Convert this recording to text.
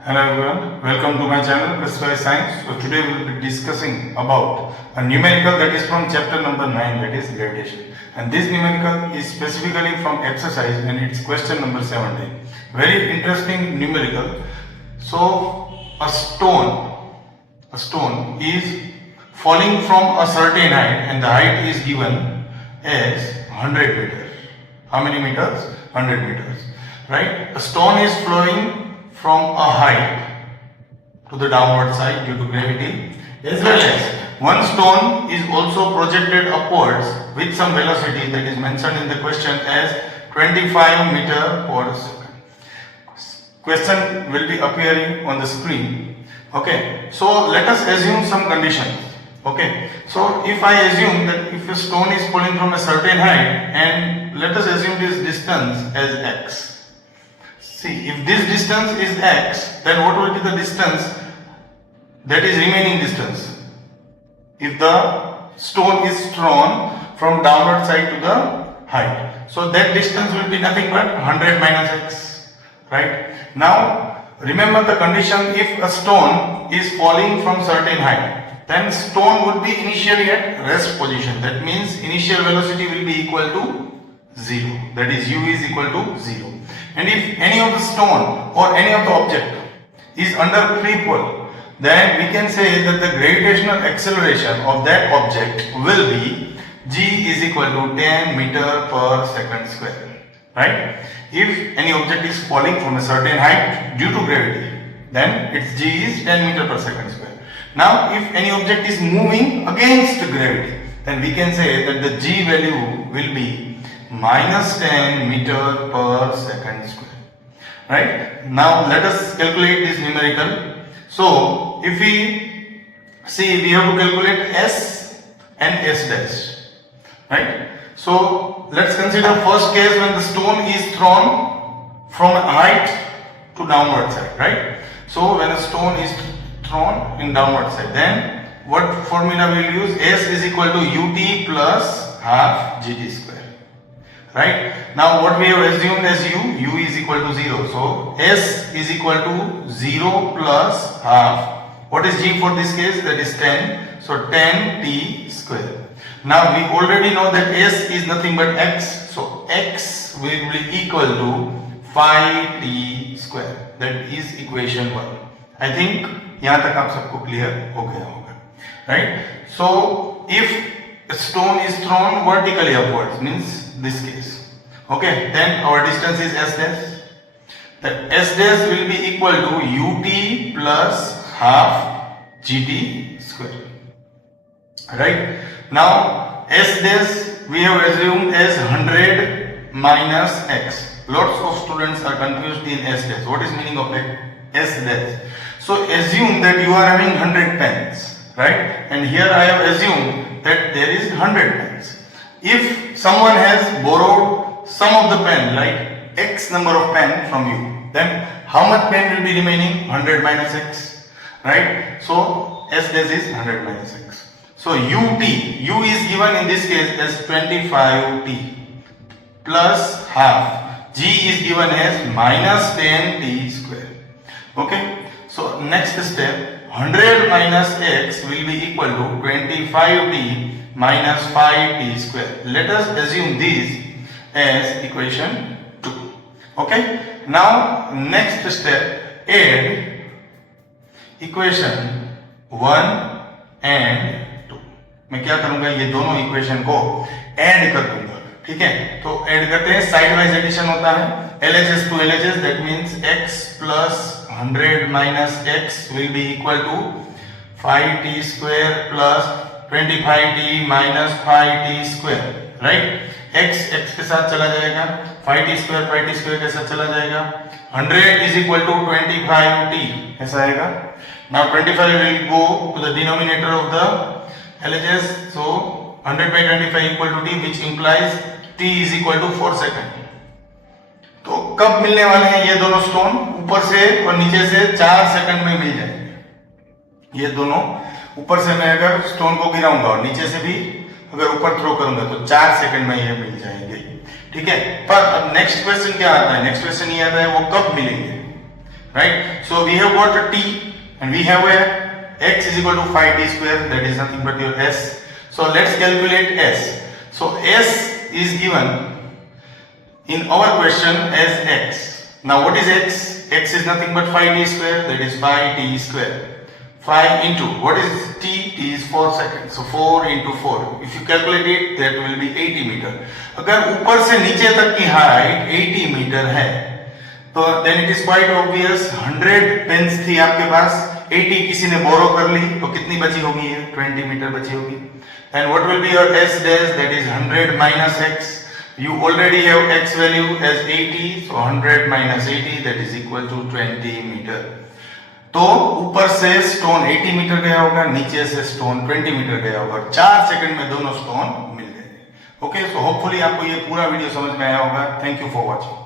Hello everyone, welcome to my channel Cbse Science. So today we will be discussing about a numerical that is from chapter number 9, that is gravitation. And this numerical is specifically from exercise and it's question number 17. Very interesting numerical. So a stone is falling from a certain height and the height is given as 100 meters. How many meters? 100 meters. Right? A stone is flowing from a height to the downward side due to gravity, as well as one stone is also projected upwards with some velocity that is mentioned in the question as 25 meter per second. Question will be appearing on the screen. Okay, so let us assume some conditions. Okay, so if I assume that if a stone is falling from a certain height and let us assume this distance as x. See, if this distance is x, then what will be the distance that is remaining distance? If the stone is thrown from downward side to the height. So that distance will be nothing but 100 minus x. Right? Now, remember the condition, if a stone is falling from certain height, then stone would be initially at rest position. That means initial velocity will be equal to 0. That is u is equal to 0. And if any of the stone or any of the object is under free fall, then we can say that the gravitational acceleration of that object will be g is equal to 10 meter per second square. Right? If any object is falling from a certain height due to gravity, then its g is 10 meter per second square. Now, if any object is moving against gravity, then we can say that the g value will be minus 10 meter per second square. Right? Now let us calculate this numerical. So if we see, we have to calculate s and s dash. Right? So let's consider first case when the stone is thrown from a height to downward side. Right? So when a stone is thrown in downward side, then what formula we will use? S is equal to ut plus half gt square. Right? Now what we have assumed as u is equal to 0. So s is equal to 0 plus half. What is g for this case? That is 10. So 10t square. Now we already know that s is nothing but x. So x will be equal to 5t square. That is equation 1. I think यहाँ तक आप सबको clear हो गया होगा. Right? So if a stone is thrown vertically upwards, means this case. Okay, then our distance is s dash. That s dash will be equal to ut plus half gt square. Right? Now s dash we have assumed as 100 minus x. Lots of students are confused in s dash. What is meaning of that s dash? So assume that you are having 100 pens, right? And here I have assumed that there is 100 pens. If someone has borrowed some of the pen, like x number of pen from you, then how much pen will be remaining? 100 minus x, right? So s dash is 100 minus x. So u is given in this case as 25t plus half. G is given as minus 10t square. Okay. So next step, 100 minus x will be equal to 25t minus 5t square. Let us assume this as equation 2. Okay. Now next step, add equation 1 and 2. मैं क्या करूंगा, ये दोनों equation को add कर दूंगा. ठीक है, तो ऐड करते हैं. साइड वाइज एडिशन होता है. LHS to LHS, that means x plus 100 minus x will be equal to 5t square plus 25t minus 5t square. Right? x के साथ चला जाएगा, 5t square के साथ चला जाएगा. 100 is equal to 25t ऐसा आएगा. Now 25 will go to the denominator of the LHS. So 100 by 25 equal to t, which implies t is equal to 4 seconds. तो कब मिलने वाले हैं ये दोनों स्टोन? ऊपर से और नीचे से 4 सेकंड में मिल जाएंगे. ये दोनों ऊपर से मैं अगर स्टोन को गिराऊंगा और नीचे से भी अगर ऊपर थ्रो करूंगा तो 4 सेकंड में ये मिल जाएंगे. ठीक है. पर अब नेक्स्ट क्वेश्चन क्या आता है? नेक्स्ट क्वेश्चन ये आता है वो कब मिलेंगे. right? So we have got a t and we have a x is equal to 5t square, that is nothing but your s. So let's calculate s. So s is given in our question as x. Now what is x? X is nothing but 5t square, that is 5t square. 5 into, what is t? T is 4 seconds. So 4 into 4. If you calculate it, that will be 80 metre. अगर ऊपर से नीचे तक की height 80 metre है, तो then it is quite obvious 100 pens थी आपके पास, 80 किसी ने बोरो कर ली, तो कितनी बची होगी ये? 20 मीटर बची होगी. And what will be your s dash? That is 100 minus x. You already have x value as 80, so 100 minus 80, that is equal to 20 metre. तो ऊपर से स्टोन 80 मीटर गया होगा, नीचे से स्टोन 20 मीटर गया होगा. 4 सेकंड में दोनों स्टोन मिल गए. ओके, सो होपफुली आपको ये पूरा वीडियो समझ में आया होगा. Thank you for watching.